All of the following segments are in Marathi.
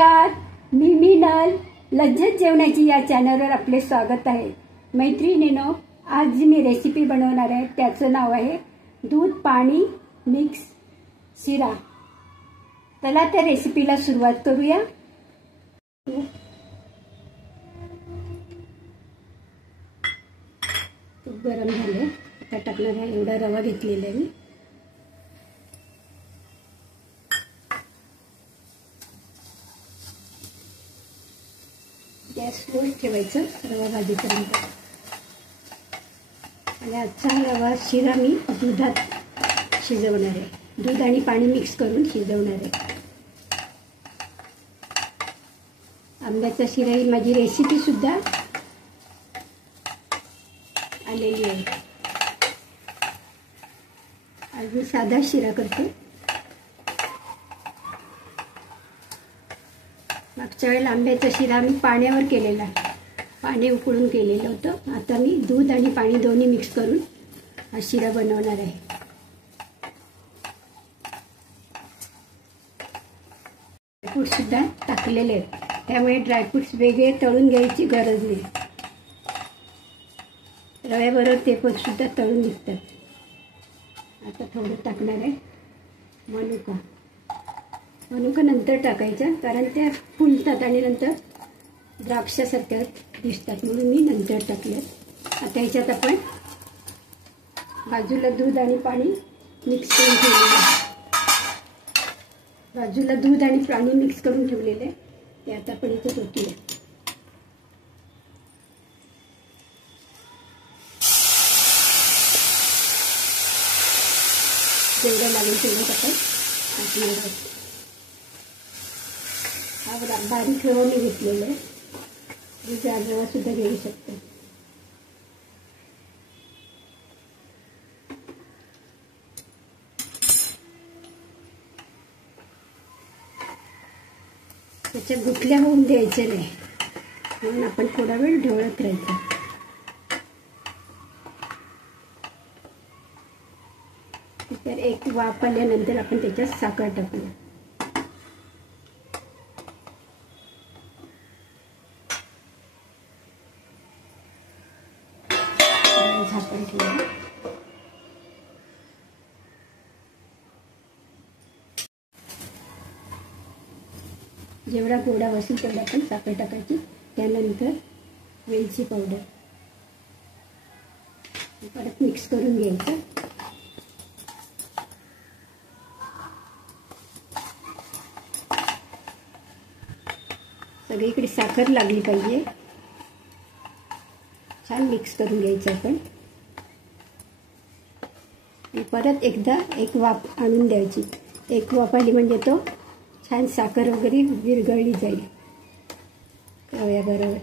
नमस्कार, मी मीनल. लज्जत जेवणाची या चॅनलवर आपले स्वागत आहे. मैत्रिणींनो, आज जी मी रेसिपी बनवणार आहे त्याचं नाव आहे दूध पाणी मिक्स शिरा. चला त्या रेसिपीला सुरुवात करूया. तूप गरम झाले, आता टाकणार आहे. एवढा रवा घेतलेला आहे मी. गॅस स्लो ठेवायचं रवा भाजीपर्यंत. आणि आजचा रवा शिरा मी दुधात शिजवणार आहे. दूध आणि पाणी मिक्स करून शिजवणार आहे. आंब्याचा शिरा ही माझी रेसिपी सुद्धा आलेली आहे. आज मी साधा शिरा करते. मागच्या वेळेला आंब्याचा शिरा मी पाण्यावर केलेला, पाणी उकळून केलेलं होतं. आता मी दूध आणि पाणी दोन्ही मिक्स करून हा शिरा बनवणार आहे. ड्रायफ्रूट्स सुद्धा टाकलेले आहेत, त्यामुळे ड्रायफ्रूट्स वेगळे तळून घ्यायची गरज नाही. रव्याबरोबर ते पण सुद्धा तळून निघतात. आता थोडं टाकणार आहे मनुका. मनुका नंतर टाकायच्या, कारण त्या फुलतात आणि नंतर द्राक्षासारख्या दिसतात, म्हणून मी नंतर टाकल्यात. आता याच्यात आपण बाजूला दूध आणि पाणी मिक्स करून ठेवलेलं आहे. बाजूला दूध आणि पाणी मिक्स करून ठेवलेलं आहे, ते आता आपण याच्यात ओतूया. जेवढं लागेल तेवढं आपण टाकणार आहोत. हा बारीक रवा मी घेतलेला आहे. जाड रवा सुद्धा घेऊ शकतो. त्याच्या गुठल्या होऊन द्यायच्या नाही, म्हणून आपण थोडा वेळ ढवळत राहायचं. तर एक वाफ आल्यानंतर आपण त्याच्यात साखर टाकूया. झाकण ठेवूया. जेवढा गोडा बसेल तेवढा आपण साखर टाकायची. त्यानंतर वेलची पावडर परत मिक्स करून घ्यायचं. सगळीकडे साखर लागली पाहिजे. छान मिक्स करून घ्यायचं आपण. परत एकदा एक वाफ आणून द्यायची. एक वाफ आली म्हणजे तो छान साखर वगैरे विरघळली जाईल रव्याबरोबर.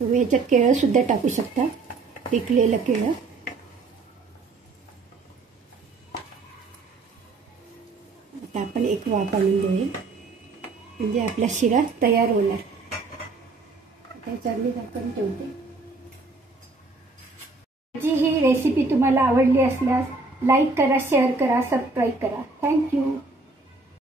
तुम्ही याच्यात केळं सुद्धा टाकू शकता, पिकलेलं केळं. आता आपण एक वाफ आणून देऊया, म्हणजे आपला शिरा तयार होणार. त्याच्यावर मी झाकण ठेवते. माझी ही रेसिपी तुम्हाला आवडली असल्यास लाईक करा, शेअर करा, सबस्क्राईब करा. थँक्यू.